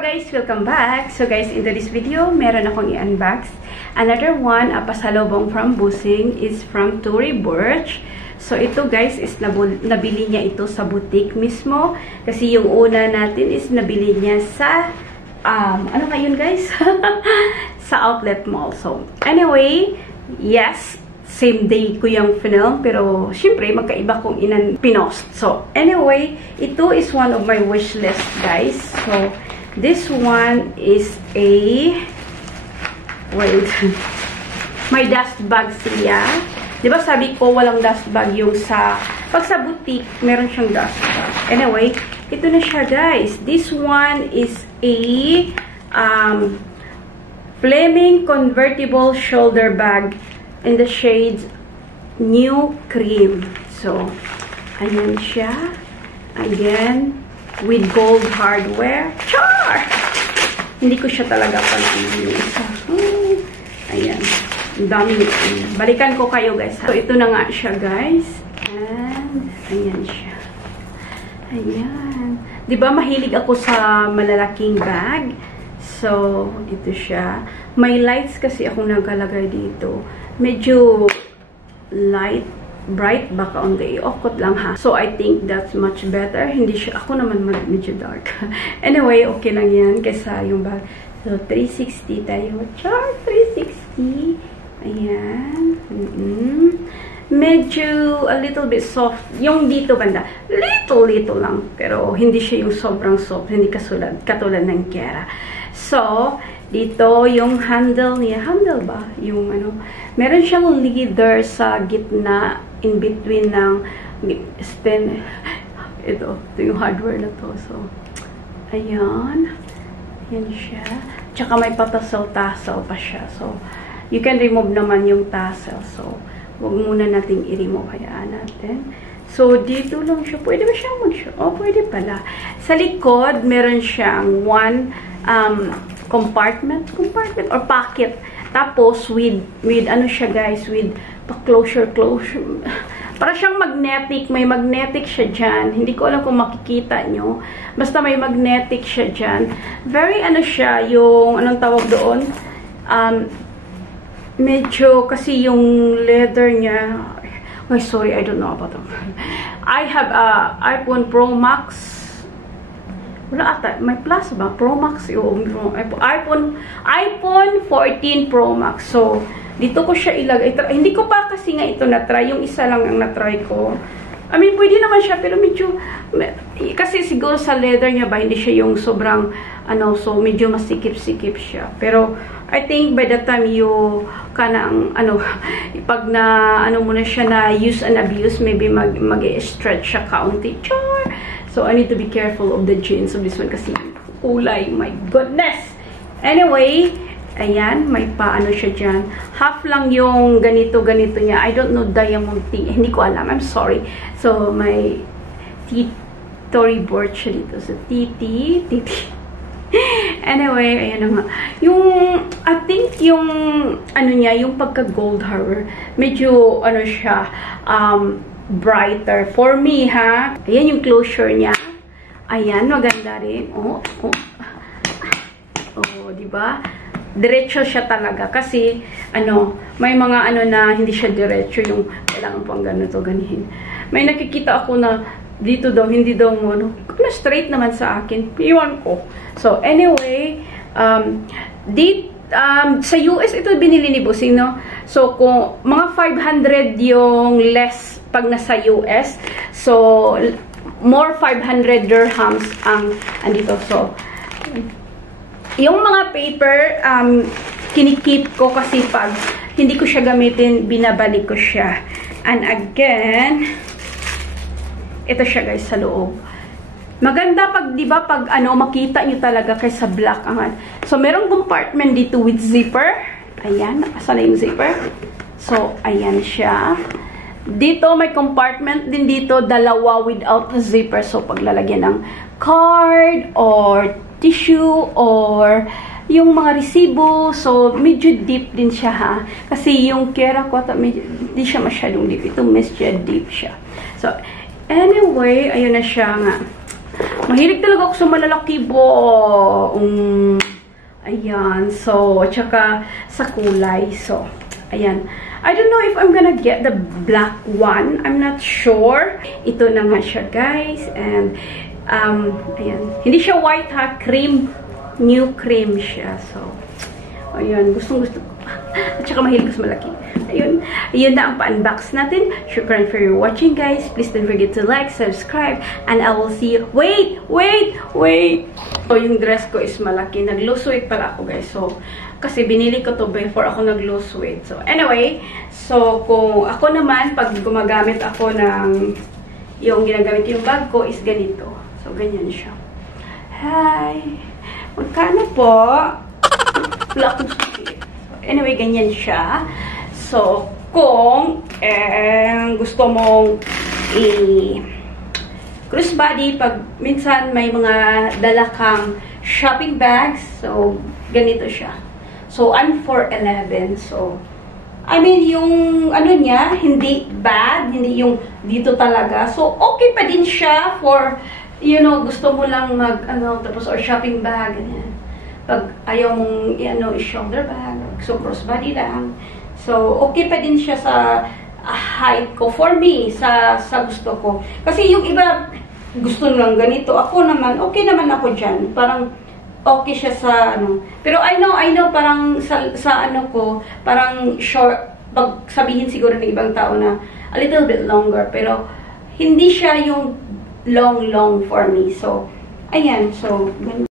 Hello guys! Welcome back! So guys, in this video, meron akong i-unbox. Another one, pasalubong from Busing is from Tory Burch. So ito guys, is nabili niya ito sa boutique mismo. Kasi yung una natin is nabili niya sa, ano ngayon guys? sa outlet mall. So anyway, yes, same day ko yung film, pero syempre magkaiba kong pinost. So anyway, ito is one of my wish list guys. So this one is a, wait, may dust bag siya. Diba sabi ko walang dust bag yung pag sa boutique, meron siyang dust bag. Anyway, ito na siya guys. This one is a Fleming convertible shoulder bag in the shades New Cream. So, ayan siya. Again, with gold hardware. Char! Hindi ko siya talaga pansin yung isa. Ayan. Ang dami nito. Balikan ko kayo guys. So, ito na nga siya guys. And, ayan siya. Ayan. Diba mahilig ako sa malalaking bag? So, ito siya. May lights kasi akong nagalagay dito. Medyo light, bright baka on the off-coat lang ha. So, I think that's much better. Hindi siya, ako naman medyo dark. Anyway, okay lang yan kaysa yung bag. So, 360 tayo. Char, 360. Ayan. Medyo a little bit soft. Yung dito banda, little lang. Pero hindi siya yung sobrang soft. Hindi katulad ng Kera. So, dito yung handle niya. Handle ba? Yung ano. Meron siyang leather sa gitna. In between ng stem. Ito yung hardware na to. So, ayan. Ayan siya. Tsaka may patasel-tasel pa siya. So, you can remove naman yung tassel. So, wag muna nating i-remove. Hayaan natin. So, dito lang siya. Pwede ba siyang mag-show? Oh, pwede pala. Sa likod, meron siyang one compartment or pocket. Tapos, with ano siya guys, with closure. Para siyang magnetic. May magnetic siya dyan. Hindi ko alam kung makikita nyo. Basta may magnetic siya dyan. Very ano siya, yung, anong tawag doon? Medyo, kasi yung leather niya, oh, sorry, I don't know about them. I have iPhone Pro Max. Wala ata, may plus ba? Pro Max yung iPhone 14 Pro Max. So, dito ko siya ilagay. Hindi ko pa kasi nga ito na-try. Yung isa lang ang na-try ko. I mean, pwede naman siya, pero medyo, kasi siguro sa leather niya ba, hindi siya yung sobrang, ano, so medyo masikip-sikip siya. Pero, I think by the time you kanang, ano, pag na, ano mo na siya na use and abuse, maybe mag-stretch siya kaunti. Char! So, I need to be careful of the jeans of this one kasi kulay. My goodness! Anyway, ayan, may paano siya dyan. Half lang yung ganito niya. I don't know diamond tea. Hindi ko alam. I'm sorry. So, may Tory Burch siya dito. So, titi. Anyway, ayan na nga. Yung, I think yung, ano niya, yung pagka-gold harbor, medyo, ano siya, brighter. For me, ha? Ayan yung closure niya. Ayan, maganda rin. Oh, diba? Diretso siya talaga. Kasi, ano, may mga ano na hindi siya diretso. Yung kailangan pang ganito, ganihin. May nakikita ako na dito daw, hindi daw mo, ano, straight naman sa akin. Iwan ko. So, anyway, sa US, ito binili ni Busing, no? So, kung mga 500 yung less pag nasa US, so, more 500 dirhams ang andito. So, yung mga paper, kinikip ko kasi pag hindi ko siya gamitin, binabalik ko siya. And again, ito siya guys sa loob. Maganda pag, di ba, pag ano, makita nyo talaga kaysa black ang. So, merong compartment dito with zipper. Ayan, nakasala yung zipper. So, ayan siya. Dito, may compartment din dito, dalawa without the zipper. So, paglalagyan ng card or tissue or yung mga resibo. So, medyo deep din siya ha. Kasi yung Kera ko, hindi siya masyadong deep. Ito, medyo deep siya. So, anyway, ayun na siya nga. Mahilig talaga ako sa malalaki po. Ayan. So, at saka sa kulay. So, ayan. I don't know if I'm gonna get the black one. I'm not sure. Ito na nga siya, guys. And, ayan. Hindi siya white, ha? Cream. New cream siya. So, ayan. Gustong-gusto ko. At saka mahilig ko sa malaki. Ayun. Ayun na ang pa-unbox natin. Shukran for your watching, guys. Please don't forget to like, subscribe, and I will see you. Wait! So, yung dress ko is malaki. Nag-lose weight pala ako, guys. So, kasi binili ko to before ako nag-lose weight. So, anyway. So, kung ako naman, pag gumagamit ako ng yung ginagamit yung bag ko is ganito. So, ganyan siya. Hi! Magkano po? Wala akong sulit. So, anyway, ganyan siya. So, kung gusto mong crossbody, pag minsan may mga dala kang shopping bags, so, ganito siya. So, I'm 4'11". So, I mean, yung ano niya, hindi bad, hindi yung dito talaga. So, okay pa din siya for, you know, gusto mo lang tapos, or shopping bag, ganyan. Pag ayaw mong, shoulder bag, so crossbody lang. So, okay pa din siya sa height ko. For me, sa gusto ko. Kasi yung iba, gusto lang ganito. Ako naman, okay naman ako dyan. Parang, okay siya sa, Pero I know, parang sa ko, parang short, pag sabihin siguro ng ibang tao na a little bit longer. Pero, hindi siya yung long for me. So, ayan. So, ganito.